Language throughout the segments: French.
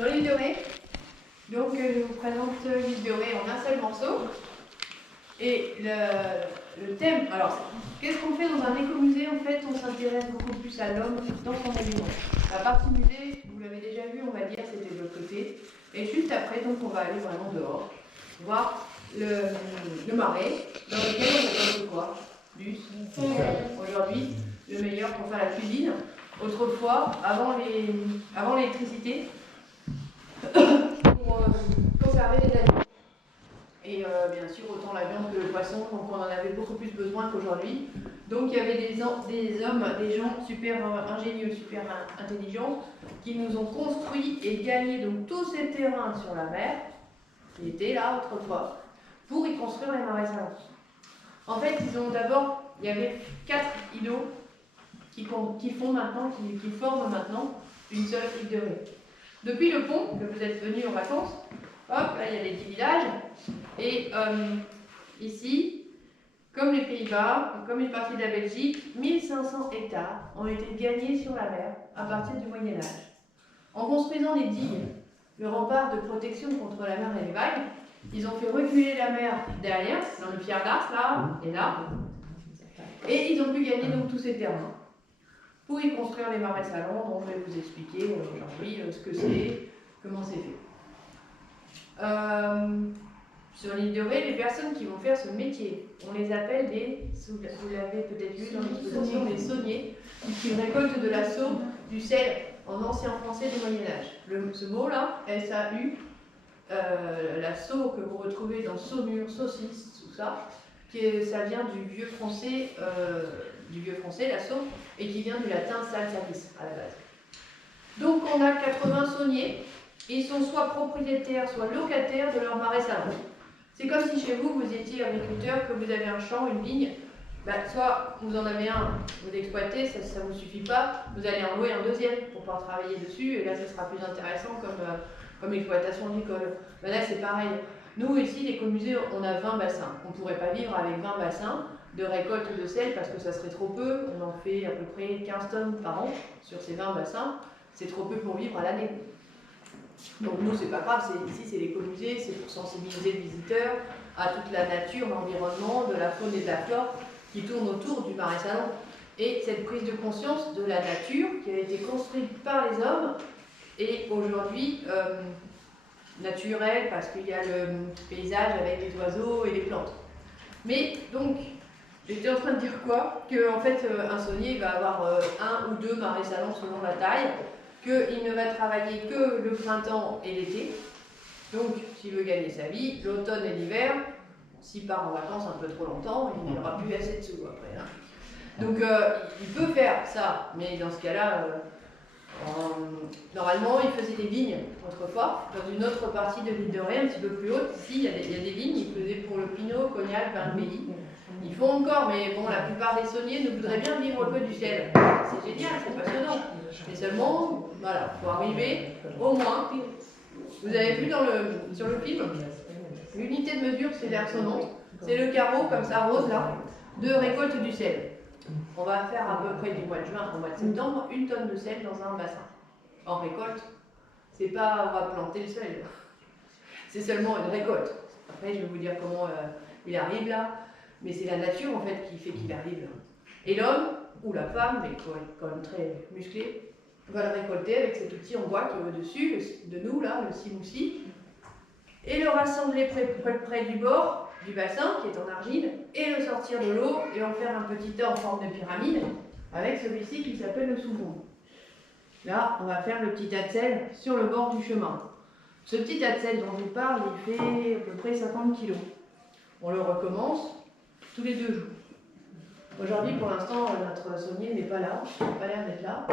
Dans l'huile de ré, donc je vous présente l'huile de ré en un seul morceau. Et le thème, alors qu'est-ce qu'on fait dans un écomusée? En fait, on s'intéresse beaucoup plus à l'homme dans son aliment. La partie musée, vous l'avez déjà vu, on va dire, c'était de l'autre côté. Et juste après, donc on va aller vraiment dehors, voir le marais, dans lequel on récolte quoi? Du sel. Aujourd'hui, le meilleur pour faire la cuisine. Autrefois, avant l'électricité, pour conserver les aliments. Et bien sûr, autant la viande que le poisson, donc on en avait beaucoup plus besoin qu'aujourd'hui. Donc il y avait des hommes, des gens super ingénieux, super intelligents, qui nous ont construit et gagné donc tous ces terrains sur la mer, qui étaient là autrefois, pour y construire les marais salants. En fait, il y avait 4 îlots qui forment maintenant une seule île de Ré. Depuis le pont, que vous êtes venus en vacances, hop, là il y a des petits villages, et ici, comme les Pays-Bas, comme une partie de la Belgique, 1500 hectares ont été gagnés sur la mer à partir du Moyen-Âge. En construisant des digues, le rempart de protection contre la mer et les vagues, ils ont fait reculer la mer derrière, dans le Pierre d'Arc, là et là, et ils ont pu gagner donc tous ces terrains pour y construire les marais salants, dont je vais vous expliquer aujourd'hui ce que c'est, comment c'est fait. Sur l'île de Ré, les personnes qui vont faire ce métier, on les appelle vous l'avez peut-être vu dans l'exposition, des sauniers, qui récoltent de la sauge, du sel, en ancien français du Moyen-Âge. Ce mot-là, S-A-U, la sau que vous retrouvez dans saumure, saucisse, tout ça, ça vient du vieux français, la sau, et qui vient du latin salsalis à la base. Donc on a 80 sauniers, et ils sont soit propriétaires, soit locataires de leur marais salants. C'est comme si chez vous, vous étiez agriculteur, que vous avez un champ, une vigne, soit vous en avez un, vous l'exploitez, ça ne vous suffit pas, vous allez en louer un deuxième pour pouvoir travailler dessus, et là ça sera plus intéressant comme exploitation agricole. Là c'est pareil. Nous ici, l'écomusée, on a 20 bassins. On ne pourrait pas vivre avec 20 bassins de récolte de sel parce que ça serait trop peu. On en fait à peu près 15 tonnes par an sur ces 20 bassins. C'est trop peu pour vivre à l'année. Donc nous, c'est pas grave, ici c'est l'écomusée, c'est pour sensibiliser les visiteurs à toute la nature, l'environnement, de la faune et de la flore qui tournent autour du marais salon. Et cette prise de conscience de la nature qui a été construite par les hommes et aujourd'hui naturelle parce qu'il y a le paysage avec les oiseaux et les plantes. Mais donc, j'étais en train de dire quoi? Que en fait, un saunier va avoir un ou deux marais salants selon la taille, qu'il ne va travailler que le printemps et l'été. Donc, s'il veut gagner sa vie, l'automne et l'hiver, s'il part en vacances un peu trop longtemps, il n'aura plus assez de sous après. Hein. Donc, il peut faire ça, mais dans ce cas-là, normalement, il faisait des vignes autrefois, dans une autre partie de l'île de Ré, un petit peu plus haute. Ici, il y a des vignes, ils faisaient pour le Pinot, Cognac, vin de pays. Ils font encore, mais bon, la plupart des sauniers ne voudraient bien vivre que du ciel. C'est génial, c'est passionnant. Mais seulement, voilà, il faut arriver au moins. Vous avez vu sur le film, l'unité de mesure, c'est l'air sonnante. C'est le carreau, comme ça, rose là, de récolte du sel. On va faire à peu près du mois de juin au mois de septembre 1 tonne de sel dans un bassin. En récolte, c'est pas on va planter le sel, c'est seulement une récolte. Après, je vais vous dire comment il arrive là, mais c'est la nature en fait qui fait qu'il arrive là. Et l'homme, ou la femme, mais quand même très musclé, va le récolter avec cet outil en bois qui est au-dessus de nous, là, le simoussi, et le rassembler près du bord du bassin, qui est en argile, et le sortir de l'eau et en faire un petit tas en forme de pyramide, avec celui-ci qui s'appelle le soubou. Là, on va faire le petit tas de sel sur le bord du chemin. Ce petit tas de sel dont je vous parle, il fait à peu près 50 kg. On le recommence tous les 2 jours. Aujourd'hui, pour l'instant, notre saunier n'est pas là, il n'a pas l'air d'être là.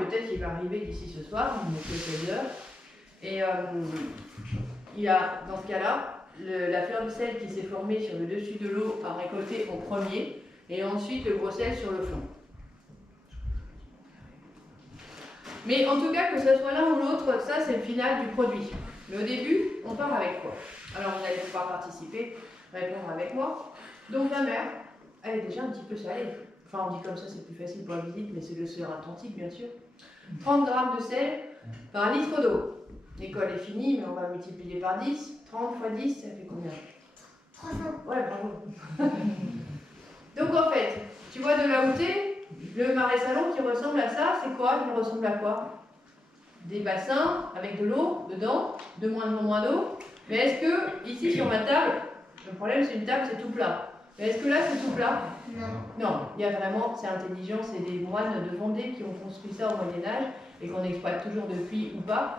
Peut-être qu'il va arriver d'ici ce soir, il est quelques heures. Et il y a, dans ce cas-là, la fleur de sel qui s'est formée sur le dessus de l'eau à récolter en premier, et ensuite le gros sel sur le fond. Mais en tout cas, que ce soit l'un ou l'autre, ça c'est le final du produit. Mais au début, on part avec quoi? Alors vous allez pouvoir participer, répondre avec moi. Donc la mer, elle est déjà un petit peu salée. Enfin, on dit comme ça, c'est plus facile pour la visite, mais c'est l'océan Atlantique, bien sûr. 30 g de sel par 1 litre d'eau. L'école est finie, mais on va multiplier par 10. 30 fois 10, ça fait combien? 300. Ouais, bravo. Donc en fait, tu vois de là où t'es, le marais salon qui ressemble à ça, c'est quoi? Il ressemble à quoi? Des bassins avec de l'eau dedans, de moins en moins d'eau. Mais est-ce que, ici sur ma table, le problème c'est une table, c'est tout plat. Mais est-ce que là c'est tout plat? Non. Non, il y a vraiment, c'est intelligent, c'est des moines de Vendée qui ont construit ça au Moyen-Âge et qu'on exploite toujours depuis ou pas.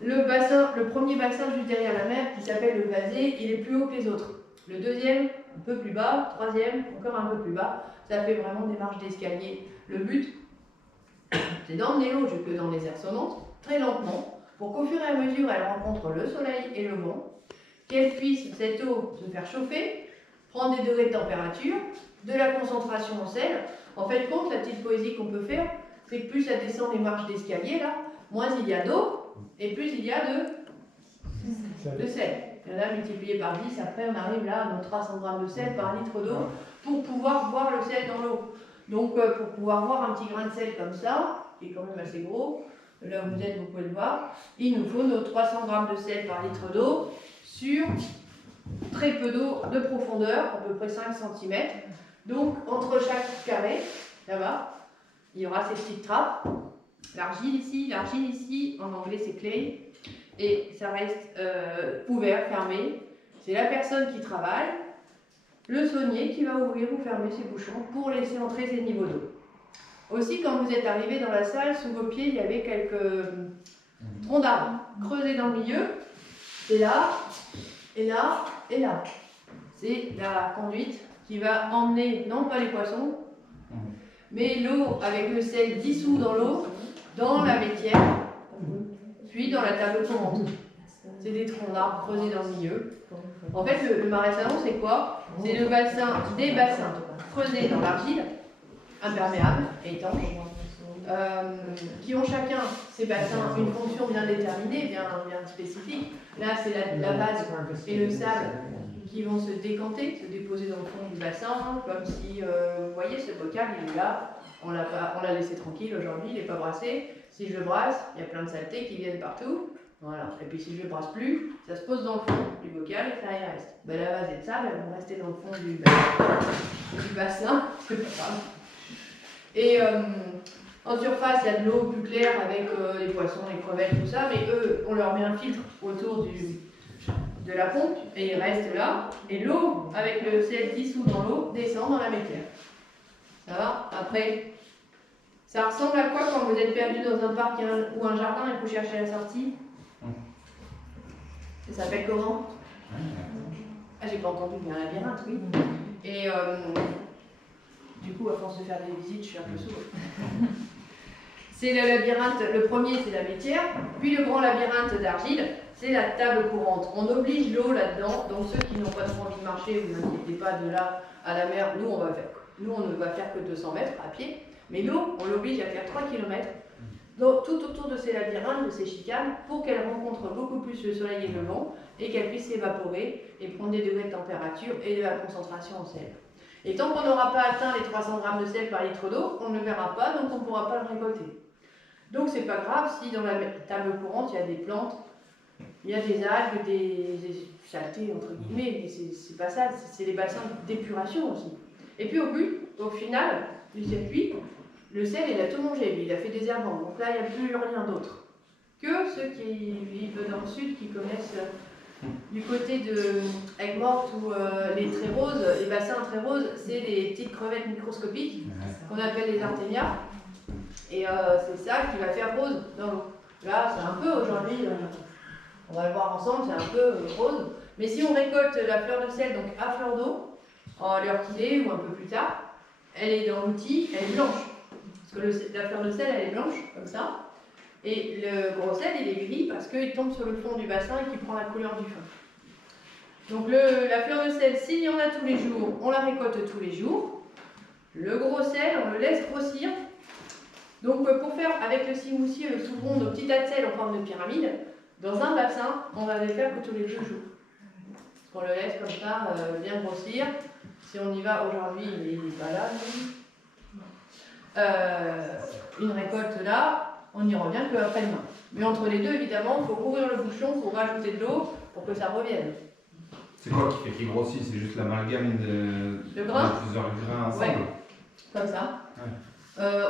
Le premier bassin juste derrière la mer, qui s'appelle le Vasé, il est plus haut que les autres. Le deuxième, un peu plus bas, troisième, encore un peu plus bas. Ça fait vraiment des marches d'escalier. Le but, c'est d'emmener l'eau jusque dans les airs sonnantes, très lentement, pour qu'au fur et à mesure, elle rencontre le soleil et le vent, qu'elle puisse, cette eau, se faire chauffer, prendre des degrés de température, de la concentration en sel. En fait, compte, la petite poésie qu'on peut faire, c'est que plus ça descend les marches d'escalier, là, moins il y a d'eau, et plus il y a de sel. Et là, multiplié par 10, après on arrive là à nos 300 grammes de sel par litre d'eau pour pouvoir voir le sel dans l'eau. Donc pour pouvoir voir un petit grain de sel comme ça, qui est quand même assez gros, là où vous êtes, vous pouvez le voir, il nous faut nos 300 grammes de sel par litre d'eau sur très peu d'eau de profondeur, à peu près 5 cm. Donc entre chaque carré, là-bas, il y aura ces petites trappes. L'argile ici, en anglais c'est clay, et ça reste ouvert, fermé. C'est la personne qui travaille, le saunier qui va ouvrir ou fermer ses bouchons pour laisser entrer ces niveaux d'eau. Aussi, quand vous êtes arrivé dans la salle, sous vos pieds, il y avait quelques troncs d'arbres creusés dans le milieu. C'est là, et là, et là. C'est la conduite qui va emmener, non pas les poissons, mais l'eau avec le sel dissous dans l'eau, dans la métière, puis dans la table courante. C'est des troncs d'arbres creusés dans le milieu. En fait, le marais salon, c'est quoi? C'est le bassin, des bassins creusés dans l'argile, imperméable et étanche, qui ont chacun, ces bassins, une fonction bien déterminée, bien spécifique. Là, c'est la base et le sable qui vont se décanter, se déposer dans le fond du bassin, comme si, vous voyez, ce bocal, il est là, on l'a laissé tranquille aujourd'hui, il n'est pas brassé. Si je le brasse, il y a plein de saletés qui viennent partout. Voilà. Et puis si je ne le brasse plus, ça se pose dans le fond du bocal et ça y reste. Ben, la base et de sable, elles vont rester dans le fond du bassin, c'est pas grave. Et en surface, il y a de l'eau plus claire avec les poissons, les crevettes, tout ça, mais eux, on leur met un filtre autour de la pompe et ils restent là. Et l'eau, avec le sel dissous dans l'eau, descend dans la métière. Ça va? Après, ça ressemble à quoi quand vous êtes perdu dans un parc ou un jardin et que vous cherchez la sortie? Ça s'appelle comment? Ah, j'ai pas entendu, mais un labyrinthe, oui. Et du coup, à force de faire des visites, je suis un peu sourde. C'est le labyrinthe, le premier c'est la métière, puis le grand labyrinthe d'argile, c'est la table courante. On oblige l'eau là-dedans, donc ceux qui n'ont pas trop envie de marcher, vous n'inquiétez pas, de là à la mer, nous on ne va faire que 200 mètres à pied, mais l'eau, on l'oblige à faire 3 km. Donc, tout autour de ces labyrinthes, de ces chicanes, pour qu'elle rencontre beaucoup plus le soleil et le vent, et qu'elle puisse s'évaporer et prendre des degrés de température et de la concentration en sel. Et tant qu'on n'aura pas atteint les 300 grammes de sel par litre d'eau, on ne le verra pas, donc on ne pourra pas le récolter. Donc c'est pas grave si dans la table courante, il y a des plantes, il y a des algues, des saletés, entre guillemets, mais c'est pas ça, c'est les bassins d'épuration aussi. Et puis au final du circuit, le sel, il a tout mangé, lui, il a fait des herbants. Donc là, il n'y a plus rien d'autre que ceux qui vivent dans le sud, qui connaissent du côté de Aigues-Mortes ou les très roses, les bassins très roses, c'est des petites crevettes microscopiques qu'on appelle les artémias. Et c'est ça qui va faire rose dans l'eau. Là, c'est un peu aujourd'hui, on va le voir ensemble, c'est un peu rose. Mais si on récolte la fleur de sel donc à fleur d'eau, en l'heure qu'il est ou un peu plus tard, elle est dans l'outil, elle est blanche. Parce que la fleur de sel, elle est blanche, comme ça. Et le gros sel, il est gris parce qu'il tombe sur le fond du bassin et qu'il prend la couleur du fond. Donc la fleur de sel, s'il y en a tous les jours, on la récolte tous les jours. Le gros sel, on le laisse grossir. Donc pour faire avec le cimoussier et le souvron nos petits tas de sel en forme de pyramide, dans un bassin, on va les faire que tous les 2 jours. On le laisse comme ça bien grossir. Si on y va aujourd'hui, il n'est pas là. Une récolte là, on n'y revient que après-demain. Mais entre les deux, évidemment, il faut ouvrir le bouchon, il faut rajouter de l'eau pour que ça revienne. C'est quoi qui fait qu'il grossit? C'est juste l'amalgame de plusieurs grains ensemble? Ouais, comme ça. Ouais.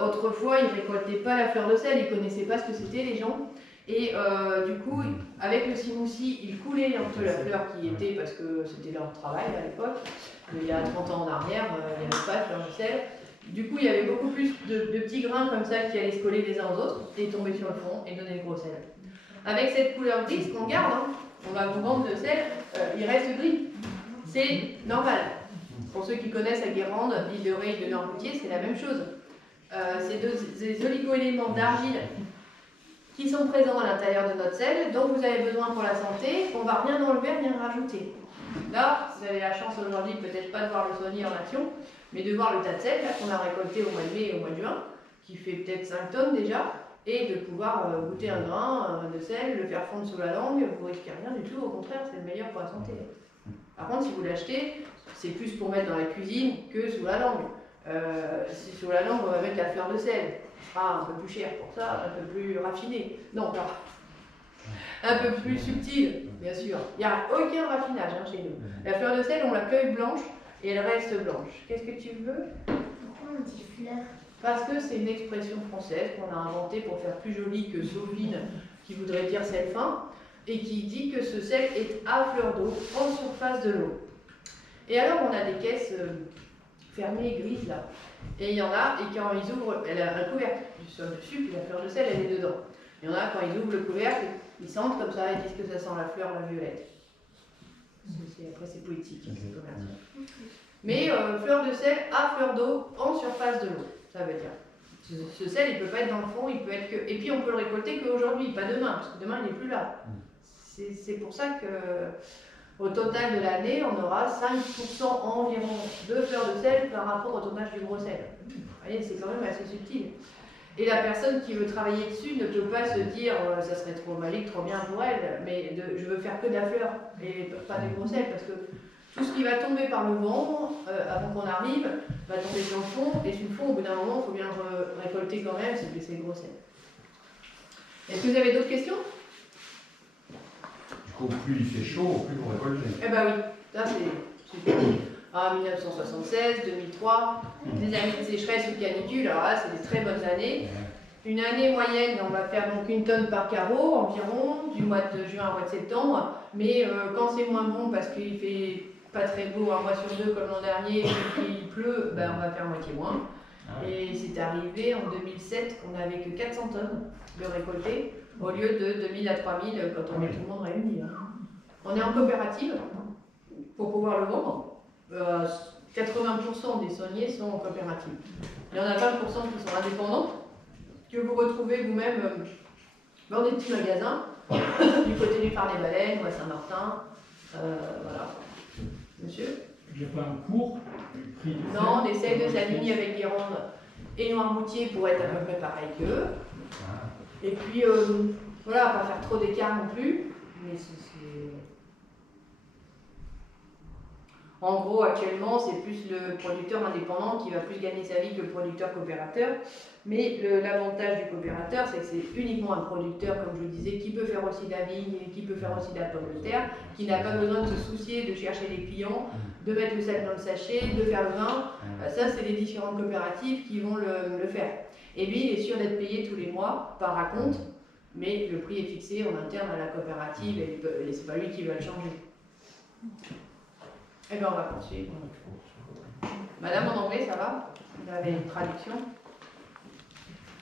Autrefois, ils ne récoltaient pas la fleur de sel, ils ne connaissaient pas ce que c'était les gens. Et du coup, avec le simoussi, ils coulaient un peu la fleur qui était, parce que c'était leur travail à l'époque. Il y a 30 ans en arrière, il n'y avait pas de fleur de sel. Du coup, il y avait beaucoup plus de petits grains comme ça qui allaient se coller les uns aux autres et tomber sur le fond et donner le gros sel. Avec cette couleur grise qu'on garde, hein, on va vous vendre le sel, il reste gris. C'est normal. Pour ceux qui connaissent la Guérande, l'île de Ré et de Nord-Goutier, c'est la même chose. C'est des oligo-éléments d'argile qui sont présents à l'intérieur de notre sel, dont vous avez besoin pour la santé, on ne va rien enlever, rien rajouter. Là, vous avez la chance aujourd'hui peut-être pas de voir le saunier en action, mais de voir le tas de sel qu'on a récolté au mois de mai et au mois de juin, qui fait peut-être 5 tonnes déjà, et de pouvoir goûter un grain de sel, le faire fondre sous la langue, vous risquez rien du tout, au contraire, c'est le meilleur pour la santé. Par contre, si vous l'achetez, c'est plus pour mettre dans la cuisine que sous la langue. Si sous la langue, on va mettre la fleur de sel. Ce sera un peu plus cher pour ça, un peu plus raffiné. Non, pas. Un peu plus subtil, bien sûr. Il n'y a aucun raffinage chez nous. La fleur de sel, on la cueille blanche et elle reste blanche. Qu'est-ce que tu veux? Pourquoi on dit fleur? Parce que c'est une expression française qu'on a inventée pour faire plus joli que sauvine, qui voudrait dire sel fin, et qui dit que ce sel est à fleur d'eau, en surface de l'eau. Et alors, on a des caisses fermées grises là. Et il y en a, et quand ils ouvrent, elle a un couvercle du sol dessus, puis la fleur de sel, elle est dedans. Il y en a, quand ils ouvrent le couvercle, ils sentent comme ça, ils disent que ça sent la fleur, la violette. Après, c'est poétique, c'est commercial. Mais fleur de sel à fleur d'eau, en surface de l'eau, ça veut dire. Ce sel, il ne peut pas être dans le fond, il peut être que. Et puis, on peut le récolter qu'aujourd'hui, pas demain, parce que demain, il n'est plus là. C'est pour ça que. Au total de l'année, on aura 5% environ de fleurs de sel par rapport au tonnage du gros sel. Vous voyez, c'est quand même assez subtil. Et la personne qui veut travailler dessus ne peut pas se dire ça serait trop magique, trop bien pour elle, mais je veux faire que de la fleur et pas du gros sel, parce que tout ce qui va tomber par le vent avant qu'on arrive va tomber sur le fond, et sur le fond, au bout d'un moment, il faut bien le récolter quand même, c'est le gros sel. Est-ce que vous avez d'autres questions? Du coup, plus il fait chaud, plus vous récoltez. Eh ben oui, ça c'est en 1976, 2003, des années de sécheresse ou de canicule, alors là c'est des très bonnes années. Une année moyenne, on va faire donc 1 tonne par carreau environ, du mois de juin au mois de septembre, mais quand c'est moins bon parce qu'il fait pas très beau un mois sur deux comme l'an dernier et qu'il pleut, ben, on va faire moitié moins. Et c'est arrivé en 2007 qu'on n'avait que 400 tonnes de récoltés au lieu de 2000 à 3000 quand on met tout le monde réuni. On est en coopérative pour pouvoir le vendre. 80% des sauniers sont en coopérative. Il y en a 20% qui sont indépendants, que vous retrouvez vous-même dans des petits magasins, du côté du phare des Baleines ou à Saint-Martin. Voilà. Monsieur? Il n'y a pas un cours du prix du sel? Non, on essaie de s'aligner avec Guérande et Noirmoutier pour être à peu près pareil qu'eux. Et puis, voilà, pas faire trop d'écart non plus. Mais En gros, actuellement, c'est plus le producteur indépendant qui va plus gagner sa vie que le producteur coopérateur. Mais l'avantage du coopérateur, c'est que c'est uniquement un producteur, comme je vous disais, qui peut faire aussi de la vigne, qui peut faire aussi de la pomme de terre, qui n'a pas besoin de se soucier de chercher les clients, de mettre le sel dans le sachet, de faire le vin. Ça, c'est les différentes coopératives qui vont le faire. Et lui, il est sûr d'être payé tous les mois par raconte, mais le prix est fixé en interne à la coopérative et c'est pas lui qui va le changer. Eh bien, on va poursuivre. Madame, en anglais, ça va? Vous avez une traduction?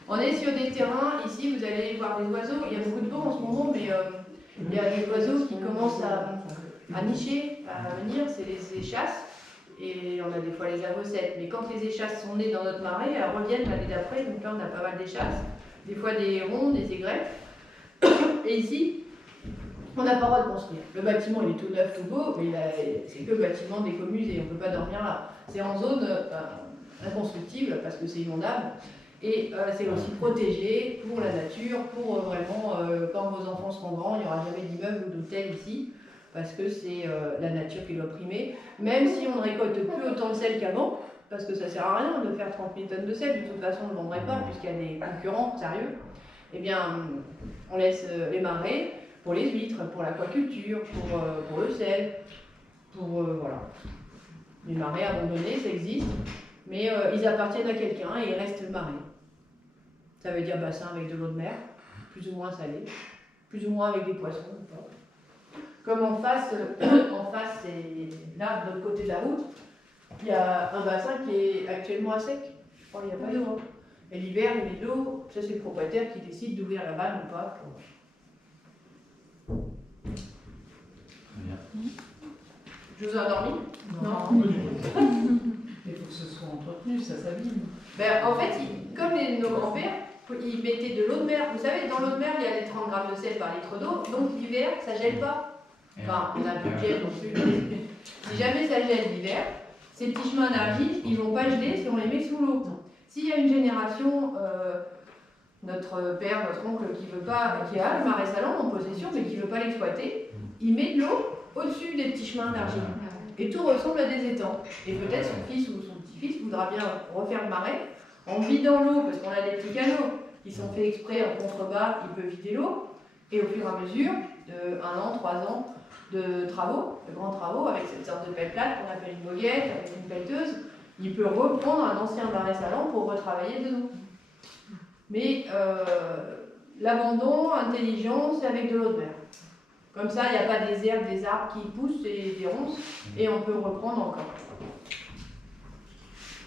On est sur des terrains, ici, vous allez voir des oiseaux. Il y a beaucoup de vent en ce moment, mais il y a des oiseaux qui commencent à nicher, à venir. C'est les échasses. Et on a des fois les avocètes. Mais quand les échasses sont nées dans notre marais, elles reviennent l'année d'après. Donc là, on a pas mal d'échasses. Des fois des hérons, des aigrettes. Et ici, on n'a pas le droit de construire. Le bâtiment, il est tout neuf, tout beau, mais c'est que le bâtiment d'écomusée, on ne peut pas dormir là. C'est en zone inconstructible parce que c'est inondable. Et c'est aussi protégé pour la nature, pour vraiment, quand vos enfants seront grands, il n'y aura jamais d'immeuble ou d'hôtel ici, parce que c'est la nature qui doit primer. Même si on ne récolte plus autant de sel qu'avant, parce que ça ne sert à rien de faire 30 000 tonnes de sel, de toute façon on ne le vendrait pas, puisqu'il y a des concurrents sérieux. eh bien, on laisse les marais pour les huîtres, pour l'aquaculture, pour le sel, voilà. Les marais abandonnés, ça existe, mais ils appartiennent à quelqu'un et ils restent marais. Ça veut dire bassin avec de l'eau de mer, plus ou moins salée, plus ou moins avec des poissons. Comme en face, c'est là, de l'autre côté de la route, il y a un bassin qui est actuellement à sec. Je crois qu'il n'y a pas d'eau. Et l'hiver, il y a de l'eau. Ça, c'est le propriétaire qui décide d'ouvrir la vanne ou pas. Très bien. Je vous ai endormi? Non, pas du tout. Il faut que ce soit entretenu, ça s'abîme. Ben, en fait, comme nos grands-pères, ils mettaient de l'eau de mer. Vous savez, dans l'eau de mer, il y a les 30 grammes de sel par litre d'eau. Donc l'hiver, ça gèle pas. Enfin, on a un peu de gel non plus. Si jamais ça gèle l'hiver, ces petits chemins d'argile, ils vont pas geler si on les met sous l'eau. S'il y a une génération, notre père, notre oncle, qui a le marais salon en possession, mais qui ne veut pas l'exploiter, il met de l'eau au-dessus des petits chemins d'argile. Et tout ressemble à des étangs. Et peut-être son fils ou son petit-fils voudra bien refaire le marais en vidant l'eau, parce qu'on a des petits canaux qui sont faits exprès en contrebas, il peut vider l'eau. Et au fur et à mesure de 1 an, 3 ans de travaux, de grands travaux, avec cette sorte de pelle plate qu'on appelle une moguette, avec une pelleteuse, il peut reprendre un ancien marais salon pour retravailler dedans. Mais l'abandon intelligent, c'est avec de l'eau de mer. Comme ça, il n'y a pas des herbes, des arbres qui poussent et des ronces, et on peut reprendre encore.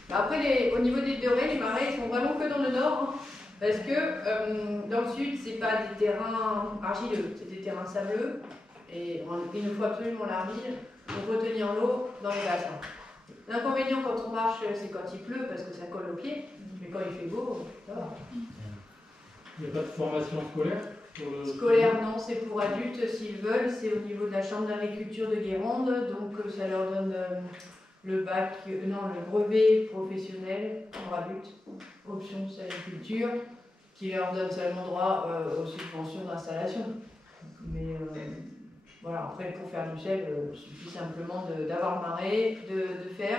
Après, au niveau des degrés, les marais ils sont vraiment que dans le nord, hein, parce que dans le sud, c'est pas des terrains argileux, c'est des terrains sableux, et il nous faut absolument l'argile pour retenir l'eau dans les bassins. L'inconvénient quand on marche, c'est quand il pleut, parce que ça colle aux pieds, mais quand il fait beau, ça va. Il n'y a pas de formation scolaire Scolaire, non, c'est pour adultes s'ils veulent, c'est au niveau de la chambre d'agriculture de Guérande, donc ça leur donne le brevet professionnel pour adultes, option agriculture, qui leur donne seulement droit aux subventions d'installation. Mais voilà, après pour faire du sel, il suffit simplement d'avoir le marais, de faire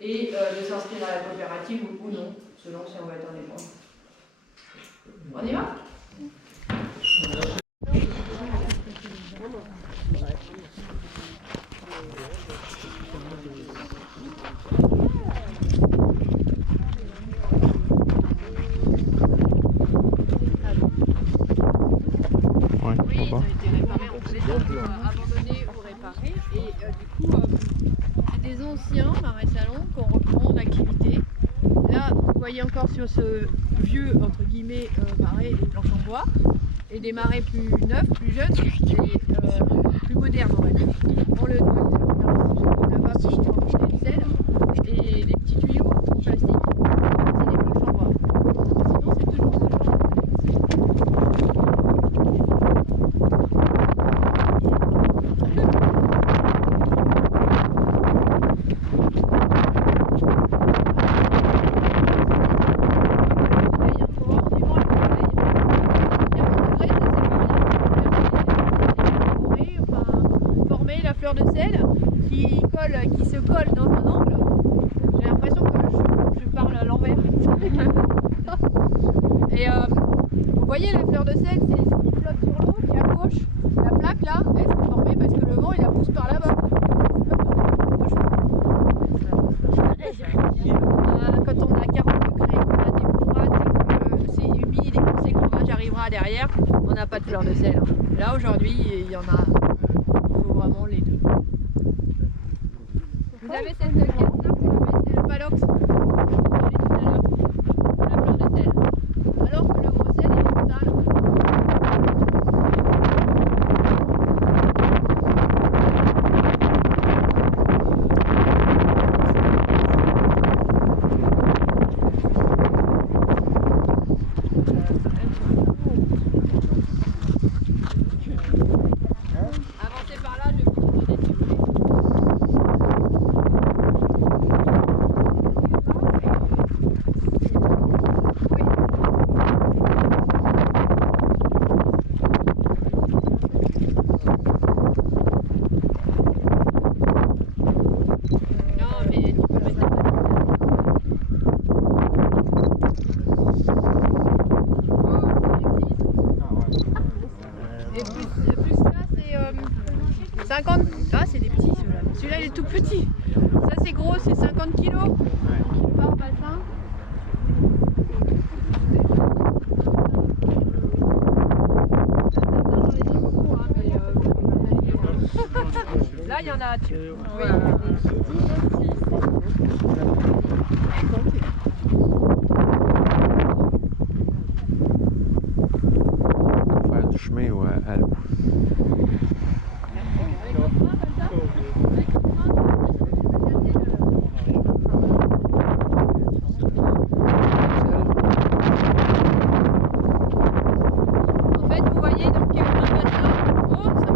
et de s'inscrire à la coopérative ou non, selon si on va être indépendant. On y va? Abandonnés ou réparés et du coup c'est des anciens marais salons qu'on reprend en activité. Là vous voyez encore sur ce vieux entre guillemets marais des planches en bois et des marais plus neufs, plus jeunes et plus modernes on va dire. On le tracteur là-bas pour emporter le sel et les petits tuyaux en plastique, c'est des planches en bois. Sinon c'est toujours ce genre de qui se colle dans un angle. J'ai l'impression que je parle à l'envers. Et vous voyez la fleur de sel, c'est ce qui flotte sur l'eau, puis à gauche, la plaque là, elle s'est formée parce que le vent il la pousse par là-bas. Quand on a 40 degrés, on a des bourrades, que c'est humide et qu'on sait que l'orage arrivera derrière, on n'a pas de fleur de sel. Là aujourd'hui, il y en a, il faut vraiment les deux. Vous avez cette caisse là pour la mettre, c'est le palox. On l'a tout à l'heure, pour la fleur de sel. Alors que le gros sel il est total. Avancez par là, je vais vous donner si vous voulez. Et plus ça, c'est 50. Ah, c'est des petits ceux-là. Celui-là, il est tout petit. Ça, c'est gros, c'est 50 kilos par bassin. Là, il y en a. Faire du chemin à l'eau. En fait, vous voyez, donc il y a un bassin. Oh, ça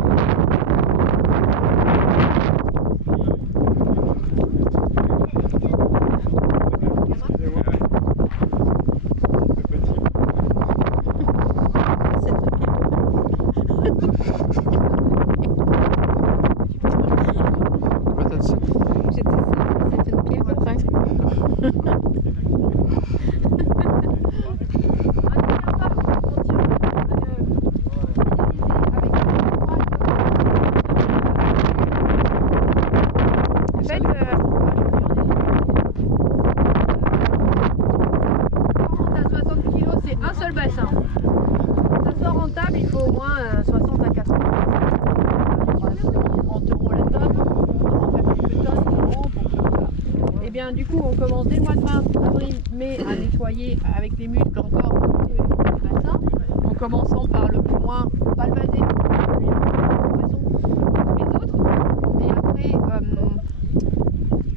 Quoi t'as dit ça? C'est une pierre de prince. En fait, 40 à 60 kilos, c'est un seul bassin. Pour que ça soit rentable, il faut au moins 60 à 80. 30 € la tonne. On va faire quelques tonnes pour voilà. Et bien, du coup, on commence dès le mois de mars, avril, mai à nettoyer avec les muscles encore le bassin. En commençant par le plus loin, pas le basé, lui, tous les autres. Et après,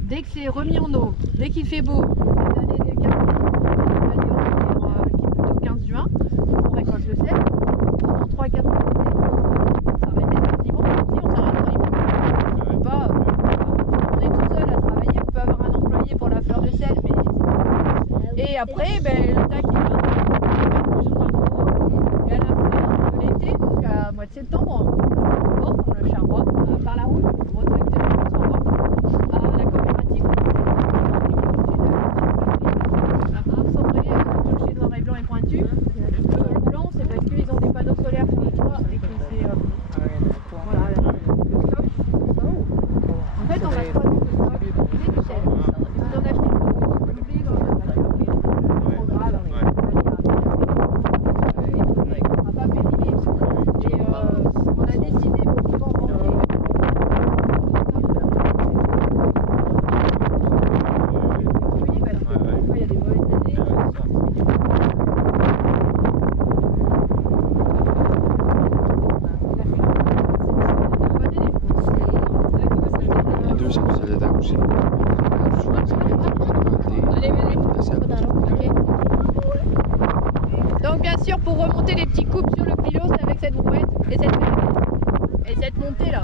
dès que c'est remis en eau, dès qu'il fait beau, cette année dès le 15 juin, qui est plutôt 15 juin, on récolte le sel. Pendant 3-4 mois d'été, on s'arrêtait, on se dit bon, si on s'arrête quand il pleut. On peut pas, on est tout seul à travailler, on peut avoir un employé pour la fleur de sel, mais et après, ben, le tac il est là, il va être plus ou moins gros. Et à la fin de l'été, donc à mois de septembre, on porte, on le charroie par la route, gros tracteur, on s'en va à la coopérative. Un sombré, le clocher noir et blanc et pointu. Le blanc, c'est parce qu'ils ont des panneaux solaires sur le toit et que c'est voilà, le stock. En fait, on a 3 types de stock. C'est du sel. Vous en achetez beaucoup, vous l'oubliez dans la voiture. C'est trop grave. On ne va pas périmer. Et on a décidé pour pas en manquer. Oui, parce que parfois il y a des mauvaises années. Les deux, c'est du solidaire aussi. Allez, venez. Pas dans l'eau. Ok. Donc bien sûr, pour remonter les petits coupes sur le pilo, c'est avec cette brouette et cette montée là.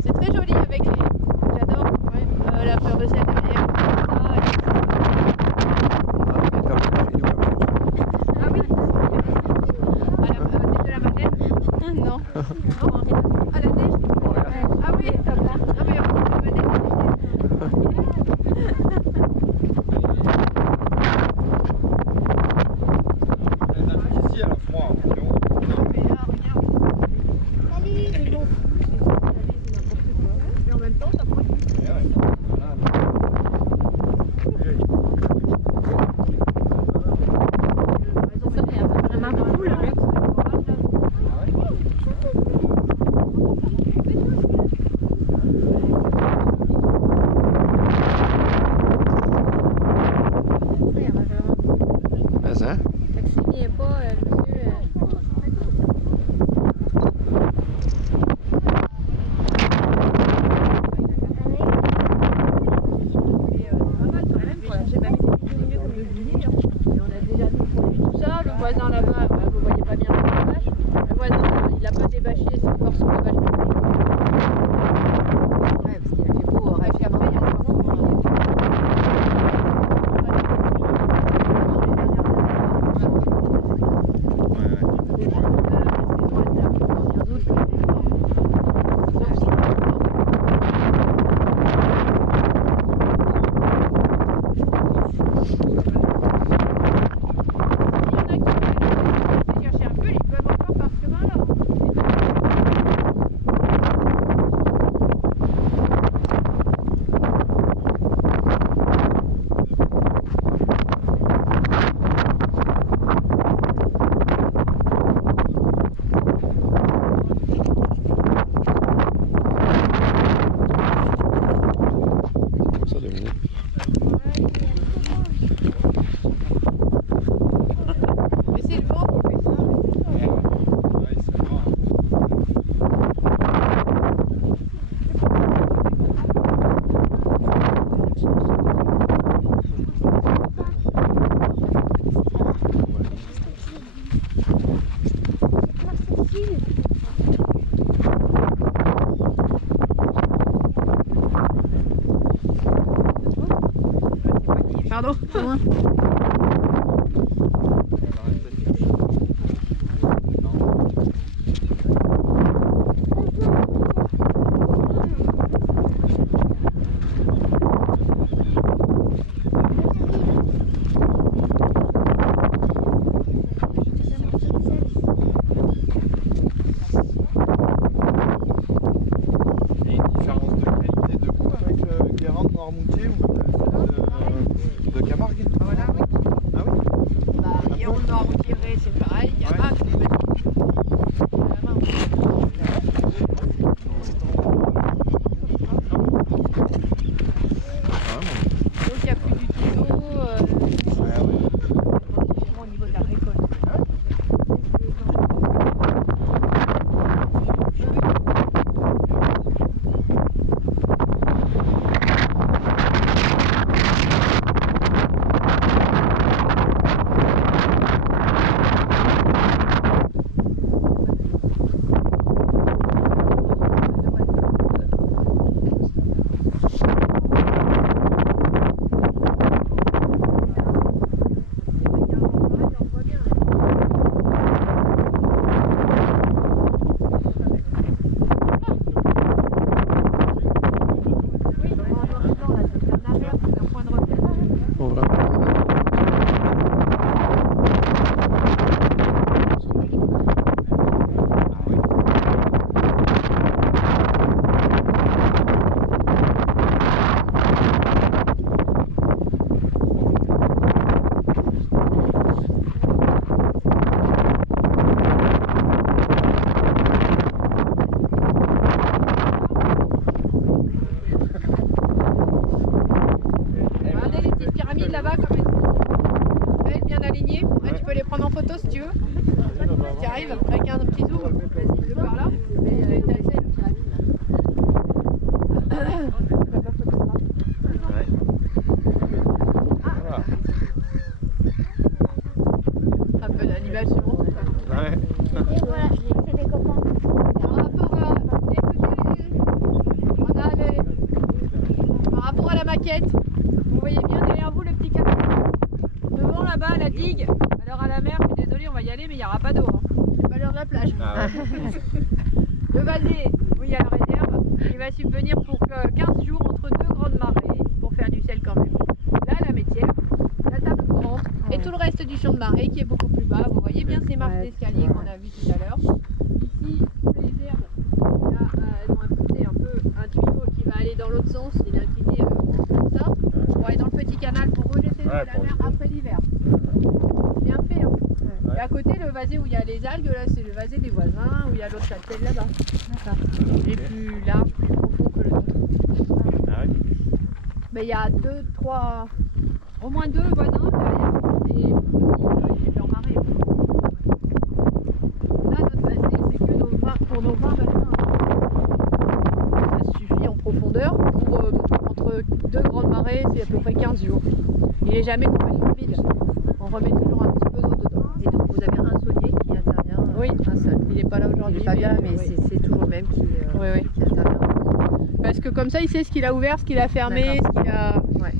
C'est très joli avec les... J'adore la fleur de sel derrière. Ah oui. C'est de la madeleine. Non. Non. Ah, la neige. Ah oui. Ah oui, on prend la madeleine. Ici, à la froid. Mais là, regarde. Mais en même temps, ça prend du Vraiment beaucoup, le luxe. Mais hein? Fait que s'il vient pas, monsieur. J'ai même été filmée comme le juillet. Et on a déjà tout produit tout ça. Le voisin là-bas, vous voyez pas bien la vache. Le voisin, il a pas débâché, c'est encore sur la vache. Ouais, parce qu'il a fait beau. Et puis après, il y a chercher un peu, ils peuvent encore verre d'eau. Loin. Et une différence de qualité de goût avec le Guérande Noirmoutier ou de Camargue? Voilà, oui. Ah oui? Bah, et on doit en tirer, c'est pareil. Il y a un qui met donc il n'y a plus du tout d'eau. Ouais, ouais. Différent au niveau de la récolte. Bon, vraiment. Regardez les petites pyramides là-bas comme elles sont. Elles bien alignées. Ouais, tu peux les prendre en photo si tu veux. Tu arrives avec un petit zoom. Vas-y, de par là. Et t'as essayé la pyramide. Voilà. Un peu d'animation. Ouais. Et voilà, c'est des copains. Par rapport à, écoutez, par rapport à la maquette, vous voyez bien derrière vous le petit canal. Devant là-bas la digue. Alors à la mer, je suis désolée, on va y aller, mais il n'y aura pas d'eau. Hein. C'est pas l'heure de la plage. Ah ouais. Le Valais, où il y a la réserve, il va subvenir pour 15 jours entre deux grandes marées, pour faire du sel quand même. Là, la métière, la table courante, et tout le reste du champ de marée qui est beaucoup plus bas. Vous voyez bien ces marches d'escalier qu'on a vues tout à l'heure. Ici, les herbes, là, elles ont imposé un peu un tuyau qui va aller dans l'autre sens, il est incliné comme ça, pour aller dans le petit canal pour rejeter l'eau de la mer après l'hiver. Bien fait, hein. Et à côté, le vasé où il y a les algues, là, c'est le vasé des voisins, où il y a l'autre châtel là-bas. Et plus large, plus profond que le nôtre. Ah ouais. Mais il y a au moins deux voisins derrière, et aussi leur marée. Là, notre vasé, c'est que pour nos 20 bassins. Ça suffit en profondeur. Pour, entre deux grandes marées, c'est à peu près 15 jours. Il n'est jamais complètement vide. On remet toujours un petit peu d'eau dedans. Et donc vous avez un saunier qui intervient, Oui, un seul. il n'est pas là aujourd'hui. Il n'est pas bien, mais oui. c'est toujours le même qui intervient. Parce que comme ça, il sait ce qu'il a ouvert, ce qu'il a fermé, ce qu'il a... Ouais.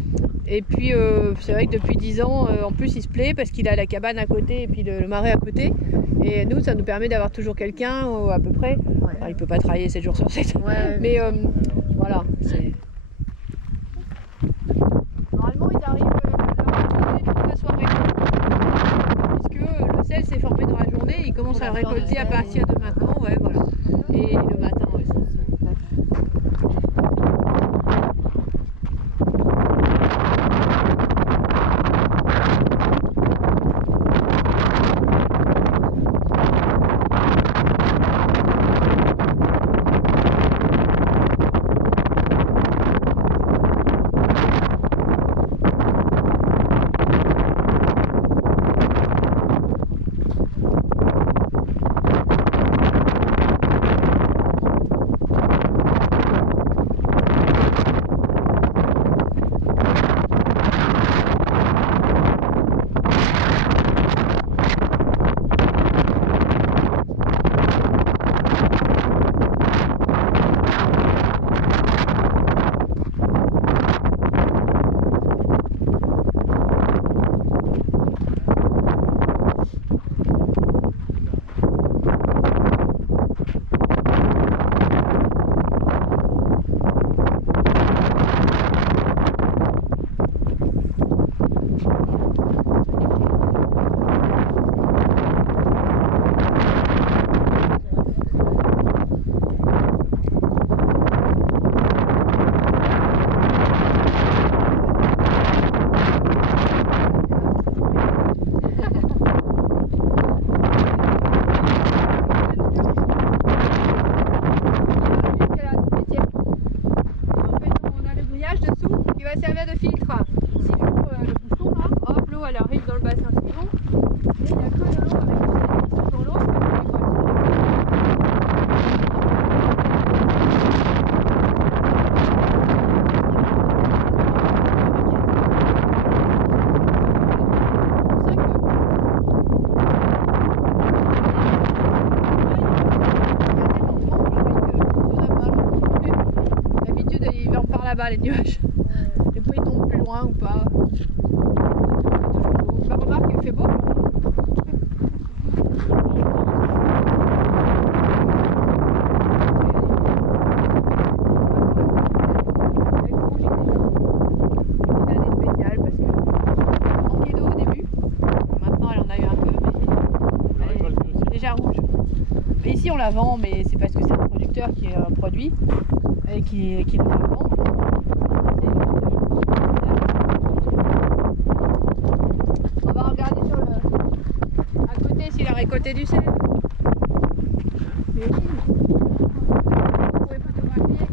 Et puis, c'est vrai que depuis 10 ans, en plus, il se plaît parce qu'il a la cabane à côté et puis le marais à côté. Et nous, ça nous permet d'avoir toujours quelqu'un, à peu près. Ouais. Alors, il peut pas travailler 7 jours sur 7. Ouais, Mais voilà, c'est... Normalement, ils arrivent à récolter toute la soirée. Puisque le sel s'est formé dans la journée, ils commencent à le récolter à partir de maintenant. Ouais, voilà. Et le matin aussi. là-bas les nuages. Les fois ils tombent plus loin ou pas. Bah, remarque, il fait beau. Une année spéciale parce que manquait d'eau au début. Maintenant elle en a eu un peu, mais elle est déjà rouge. Et ici on la vend, mais c'est parce que c'est un producteur qui est un produit et qui nous la vend. On va regarder sur le à côté s'il a récolté du sel. Mais oui, vous pouvez photographier.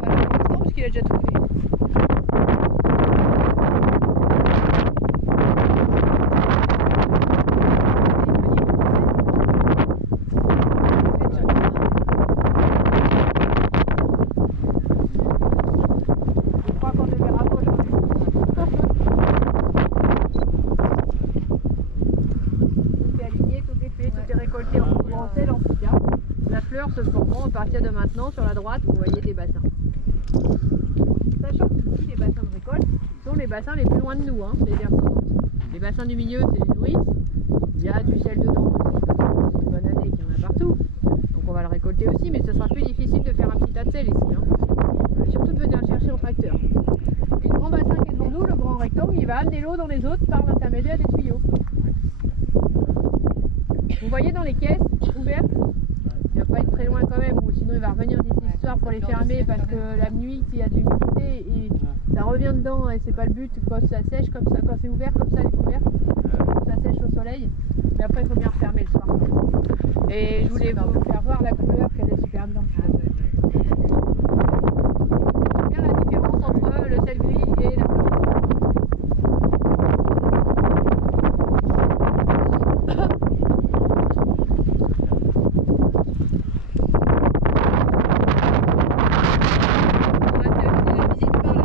Voilà, pour l'instant, parce qu'il a déjà tout fait. Je crois qu'on ne verra pas aujourd'hui. Tout est aligné, tout est fait, tout est récolté en sel en tout cas. La fleur se formant à partir de maintenant sur la droite, vous voyez des bassins. Sachant que ici, les bassins de récolte sont les bassins les plus loin de nous, hein, les versants. Les bassins du milieu, c'est les nourrices. Il y a du sel dedans aussi, parce que c'est une bonne année qu'il y en a partout. Donc on va le récolter aussi, mais ce sera plus difficile de faire un petit tas de sel ici. Hein. Surtout de venir le chercher en tracteur. Et le grand bassin qui est devant nous, le grand rectangle, il va amener l'eau dans les autres par l'intermédiaire des tuyaux. Vous voyez dans les caisses ouvertes, il ne va pas être très loin quand même, ou sinon il va revenir d'ici ce soir pour les fermer parce que la nuit, s'il y a de l'humidité, et ça revient dedans et c'est pas le but quand ça sèche comme ça, quand c'est ouvert comme ça, les couverts, ça sèche au soleil. Mais après, il faut bien refermer le soir. Et je voulais vous faire voir la couleur qu'elle est super blanche. Bien la différence entre le sel gris et la fleur. On va terminer la visite par la